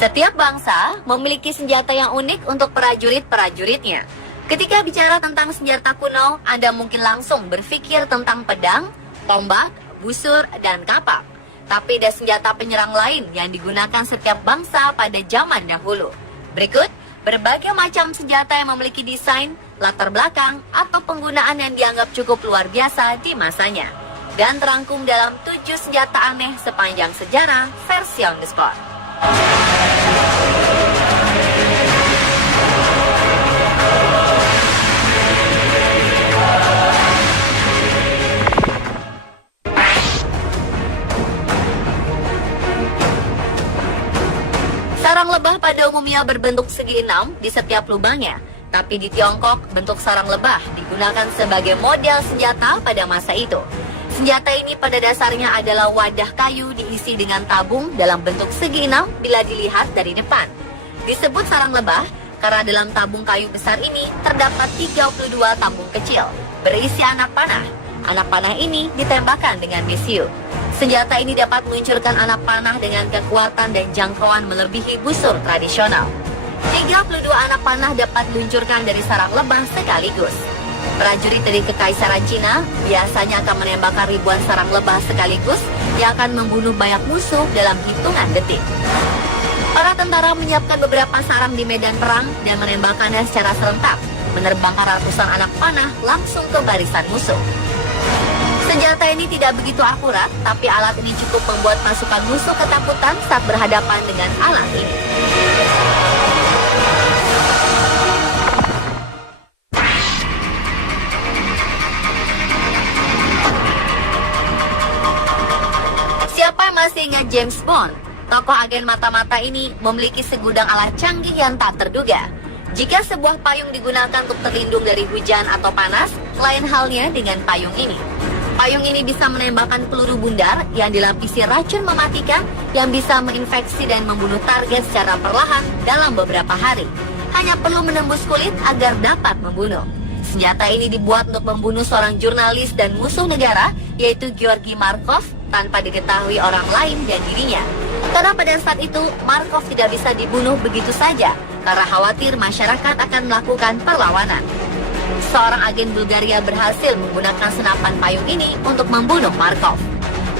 Setiap bangsa memiliki senjata yang unik untuk prajurit-prajuritnya. Ketika bicara tentang senjata kuno, Anda mungkin langsung berpikir tentang pedang, tombak, busur, dan kapak. Tapi ada senjata penyerang lain yang digunakan setiap bangsa pada zaman dahulu. Berikut, berbagai macam senjata yang memiliki desain, latar belakang, atau penggunaan yang dianggap cukup luar biasa di masanya. Dan terangkum dalam 7 senjata aneh sepanjang sejarah versi on the spot. Sarang lebah pada umumnya berbentuk segi 6 di setiap lubangnya. Tapi di Tiongkok, bentuk sarang lebah digunakan sebagai model senjata pada masa itu. Senjata ini pada dasarnya adalah wadah kayu diisi dengan tabung dalam bentuk segi 6 bila dilihat dari depan. Disebut sarang lebah karena dalam tabung kayu besar ini terdapat 32 tabung kecil berisi anak panah. Anak panah ini ditembakkan dengan mesiu. Senjata ini dapat meluncurkan anak panah dengan kekuatan dan jangkauan melebihi busur tradisional. 32 anak panah dapat diluncurkan dari sarang lebah sekaligus. Prajurit dari Kekaisaran Cina biasanya akan menembakkan ribuan sarang lebah sekaligus yang akan membunuh banyak musuh dalam hitungan detik. Para tentara menyiapkan beberapa sarang di medan perang dan menembakkannya secara serentak, menerbangkan ratusan anak panah langsung ke barisan musuh. Senjata ini tidak begitu akurat, tapi alat ini cukup membuat pasukan musuh ketakutan saat berhadapan dengan alat ini. Masih ingat James Bond? Tokoh agen mata-mata ini memiliki segudang alat canggih yang tak terduga. Jika sebuah payung digunakan untuk terlindung dari hujan atau panas, lain halnya dengan payung ini. Payung ini bisa menembakkan peluru bundar yang dilapisi racun mematikan yang bisa menginfeksi dan membunuh target secara perlahan dalam beberapa hari. Hanya perlu menembus kulit agar dapat membunuh. Senjata ini dibuat untuk membunuh seorang jurnalis dan musuh negara, yaitu Georgi Markov, tanpa diketahui orang lain dan dirinya. Karena pada saat itu, Markov tidak bisa dibunuh begitu saja, karena khawatir masyarakat akan melakukan perlawanan. Seorang agen Bulgaria berhasil menggunakan senapan payung ini untuk membunuh Markov.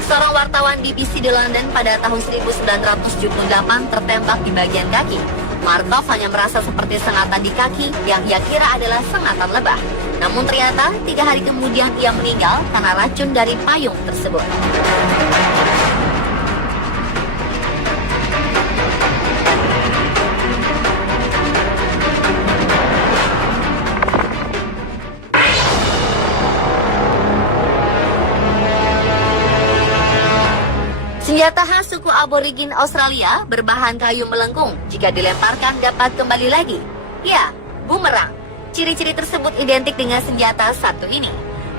Seorang wartawan BBC di London pada tahun 1978 tertembak di bagian kaki. Markov hanya merasa seperti sengatan di kaki yang ia kira adalah sengatan lebah. Namun ternyata 3 hari kemudian ia meninggal karena racun dari payung tersebut. Senjata khas suku aborigin Australia berbahan kayu melengkung. Jika dilemparkan dapat kembali lagi. Ya, bumerang. Ciri-ciri tersebut identik dengan senjata satu ini.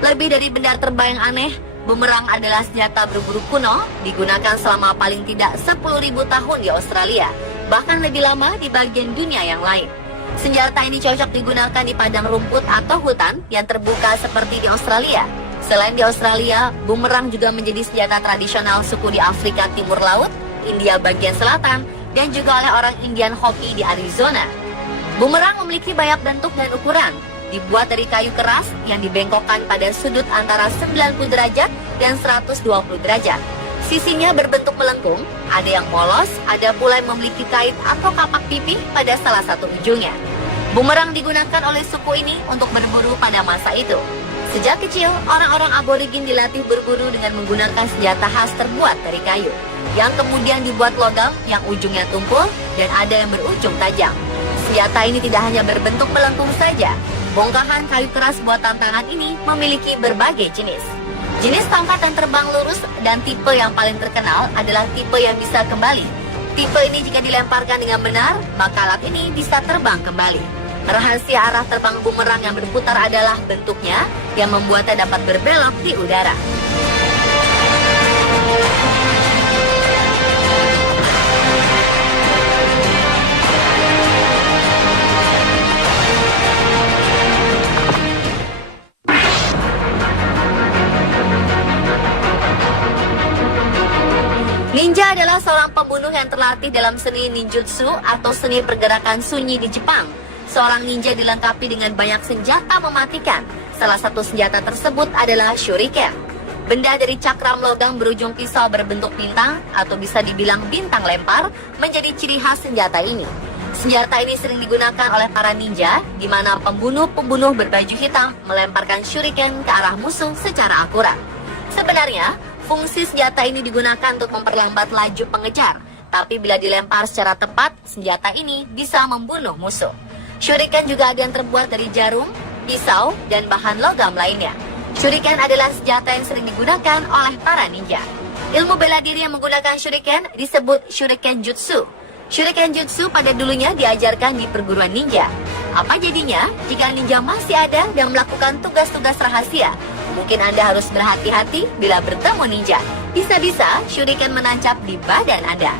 Lebih dari benda terbang yang aneh, bumerang adalah senjata berburu kuno, digunakan selama paling tidak 10.000 tahun di Australia, bahkan lebih lama di bagian dunia yang lain. Senjata ini cocok digunakan di padang rumput atau hutan yang terbuka seperti di Australia. Selain di Australia, bumerang juga menjadi senjata tradisional suku di Afrika Timur Laut, India bagian selatan, dan juga oleh orang Indian Hopi di Arizona. Bumerang memiliki banyak bentuk dan ukuran, dibuat dari kayu keras yang dibengkokkan pada sudut antara 90 derajat dan 120 derajat. Sisinya berbentuk melengkung, ada yang polos, ada pula yang memiliki kait atau kapak pipih pada salah satu ujungnya. Bumerang digunakan oleh suku ini untuk berburu pada masa itu. Sejak kecil, orang-orang aborigin dilatih berburu dengan menggunakan senjata khas terbuat dari kayu, yang kemudian dibuat logam yang ujungnya tumpul dan ada yang berujung tajam. Senjata ini tidak hanya berbentuk melengkung saja, bongkahan kayu keras buatan tangan ini memiliki berbagai jenis. Jenis tongkat yang terbang lurus dan tipe yang paling terkenal adalah tipe yang bisa kembali. Tipe ini jika dilemparkan dengan benar, maka alat ini bisa terbang kembali. Rahasia arah terbang bumerang yang berputar adalah bentuknya yang membuatnya dapat berbelok di udara. Ninja adalah seorang pembunuh yang terlatih dalam seni ninjutsu atau seni pergerakan sunyi di Jepang. Seorang ninja dilengkapi dengan banyak senjata mematikan. Salah satu senjata tersebut adalah shuriken. Benda dari cakram logam berujung pisau berbentuk bintang atau bisa dibilang bintang lempar menjadi ciri khas senjata ini. Senjata ini sering digunakan oleh para ninja, di mana pembunuh-pembunuh berbaju hitam melemparkan shuriken ke arah musuh secara akurat. Sebenarnya, fungsi senjata ini digunakan untuk memperlambat laju pengejar, tapi bila dilempar secara tepat, senjata ini bisa membunuh musuh. Shuriken juga ada yang terbuat dari jarum, pisau, dan bahan logam lainnya. Shuriken adalah senjata yang sering digunakan oleh para ninja. Ilmu bela diri yang menggunakan shuriken disebut shuriken jutsu. Shuriken jutsu pada dulunya diajarkan di perguruan ninja. Apa jadinya jika ninja masih ada dan melakukan tugas-tugas rahasia? Mungkin Anda harus berhati-hati bila bertemu ninja. Bisa-bisa shuriken menancap di badan Anda.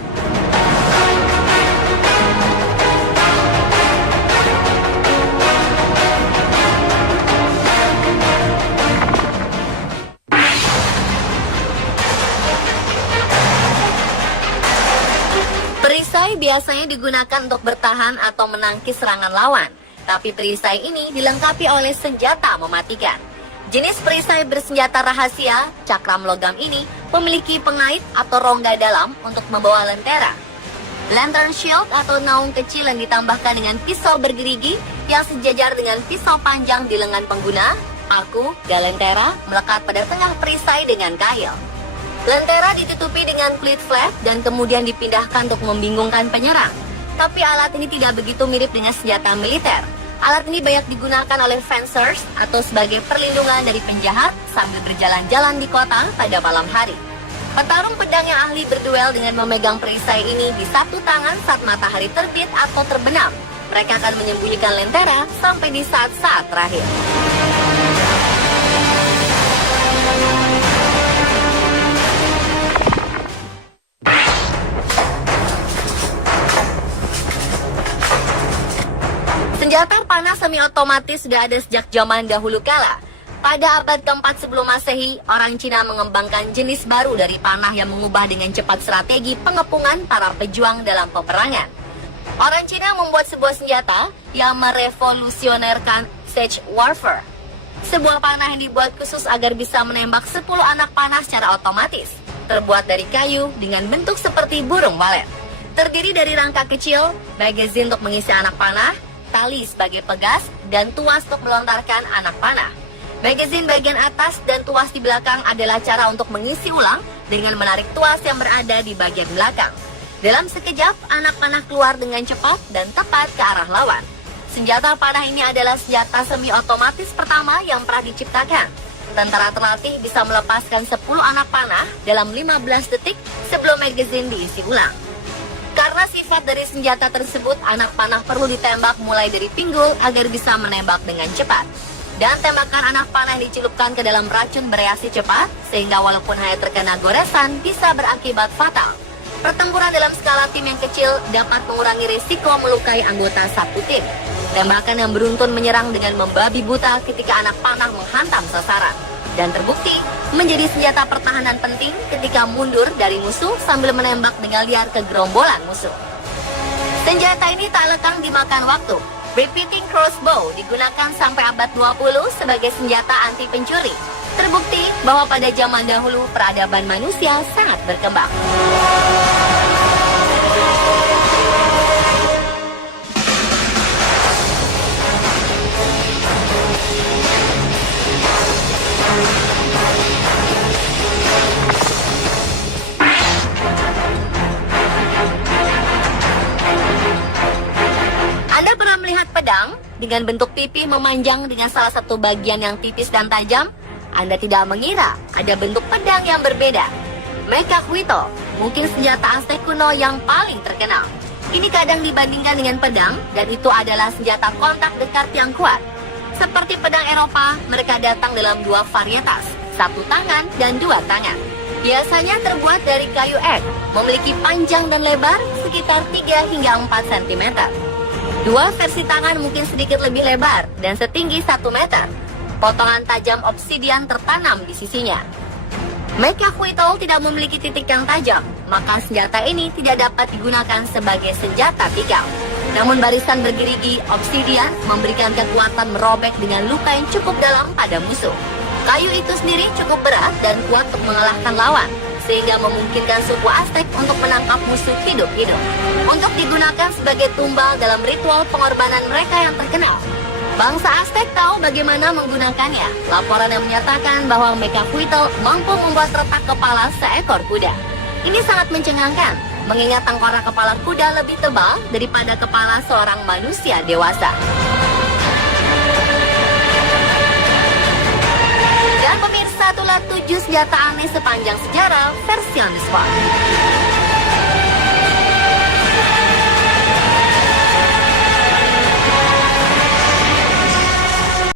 Perisai biasanya digunakan untuk bertahan atau menangkis serangan lawan. Tapi perisai ini dilengkapi oleh senjata mematikan. Jenis perisai bersenjata rahasia, cakram logam ini memiliki pengait atau rongga dalam untuk membawa lentera. Lantern shield atau naung kecil yang ditambahkan dengan pisau bergerigi yang sejajar dengan pisau panjang di lengan pengguna, paku, dan lentera melekat pada tengah perisai dengan kail. Lentera ditutupi dengan kulit flap dan kemudian dipindahkan untuk membingungkan penyerang. Tapi alat ini tidak begitu mirip dengan senjata militer. Alat ini banyak digunakan oleh fencers atau sebagai perlindungan dari penjahat sambil berjalan-jalan di kota pada malam hari. Petarung pedang yang ahli berduel dengan memegang perisai ini di satu tangan saat matahari terbit atau terbenam. Mereka akan menyembunyikan lentera sampai di saat-saat terakhir. Senjata panah semi-otomatis sudah ada sejak zaman dahulu kala. Pada abad keempat sebelum Masehi, orang Cina mengembangkan jenis baru dari panah yang mengubah dengan cepat strategi pengepungan para pejuang dalam peperangan. Orang Cina membuat sebuah senjata yang merevolusionerkan siege warfare. Sebuah panah yang dibuat khusus agar bisa menembak 10 anak panah secara otomatis. Terbuat dari kayu dengan bentuk seperti burung walet. Terdiri dari rangka kecil, magazine untuk mengisi anak panah, tali sebagai pegas, dan tuas untuk melontarkan anak panah. Magazin bagian atas dan tuas di belakang adalah cara untuk mengisi ulang dengan menarik tuas yang berada di bagian belakang. Dalam sekejap, anak panah keluar dengan cepat dan tepat ke arah lawan. Senjata panah ini adalah senjata semi-otomatis pertama yang pernah diciptakan. Tentara terlatih bisa melepaskan 10 anak panah dalam 15 detik sebelum magazin diisi ulang. Karena sifat dari senjata tersebut, anak panah perlu ditembak mulai dari pinggul agar bisa menembak dengan cepat. Dan tembakan anak panah dicelupkan ke dalam racun bereaksi cepat, sehingga walaupun hanya terkena goresan, bisa berakibat fatal. Pertempuran dalam skala tim yang kecil dapat mengurangi risiko melukai anggota satu tim. Tembakan yang beruntun menyerang dengan membabi buta ketika anak panah menghantam sasaran. Dan terbukti menjadi senjata pertahanan penting ketika mundur dari musuh sambil menembak dengan liar ke gerombolan musuh. Senjata ini tak lekang dimakan waktu. Repeating crossbow digunakan sampai abad 20 sebagai senjata anti pencuri. Terbukti bahwa pada zaman dahulu peradaban manusia sangat berkembang. Anda pernah melihat pedang dengan bentuk pipih memanjang dengan salah satu bagian yang tipis dan tajam? Anda tidak mengira ada bentuk pedang yang berbeda. Mekahuito, mungkin senjata Aztec kuno yang paling terkenal. Ini kadang dibandingkan dengan pedang, dan itu adalah senjata kontak dekat yang kuat. Seperti pedang Eropa, mereka datang dalam dua varietas, satu tangan dan dua tangan. Biasanya terbuat dari kayu ek, memiliki panjang dan lebar sekitar 3 hingga 4 cm. Dua versi tangan mungkin sedikit lebih lebar dan setinggi 1 meter. Potongan tajam obsidian tertanam di sisinya. Mekahuito tidak memiliki titik yang tajam. maka senjata ini tidak dapat digunakan sebagai senjata tikar. Namun barisan bergerigi obsidian memberikan kekuatan merobek dengan luka yang cukup dalam pada musuh. Kayu itu sendiri cukup berat dan kuat untuk mengalahkan lawan, sehingga memungkinkan suku Aztec untuk menangkap musuh hidup-hidup, untuk digunakan sebagai tumbal dalam ritual pengorbanan mereka yang terkenal. Bangsa Aztec tahu bagaimana menggunakannya. Laporan yang menyatakan bahwa Meccahuitl mampu membuat retak kepala seekor kuda. Ini sangat mencengangkan, mengingat tengkorak kepala kuda lebih tebal daripada kepala seorang manusia dewasa. Dan pemirsa, itulah 7 senjata aneh sepanjang sejarah versi on the spot.